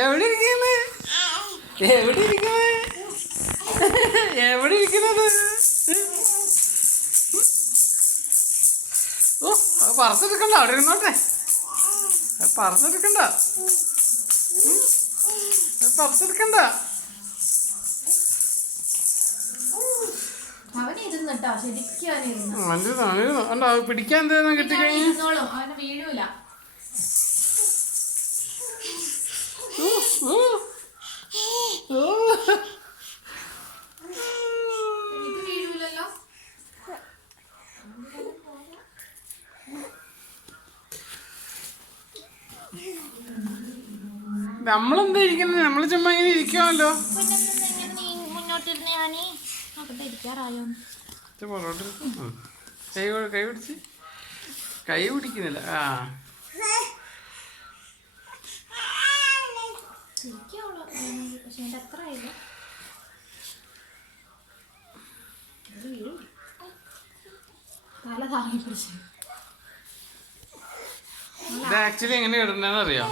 എവിടെ ഇരിക്കുന്നേ? എവിടെ ഇരിക്കുന്നേ? എവിടെ ഇരിക്കുന്നത്? ഓ പറച്ചെടുക്കണ്ട, അവിടെ ഇരുന്നോട്ടെ. പറച്ചെടുക്കണ്ട, പറച്ചെടുക്കണ്ട. പിടിക്കാൻ എന്താ കിട്ടിക്കഴിഞ്ഞു. നമ്മളെന്താ ഇരിക്കുന്നത്? നമ്മള് ചുമ്മാ ഇങ്ങനെ ഇരിക്കുമല്ലോ. കൈ പിടിച്ച് കൈ പിടിക്കുന്നില്ല. ആ ഇത് ആക്ച്വലി എങ്ങനെ ഇടണ്ടെന്ന് അറിയാം.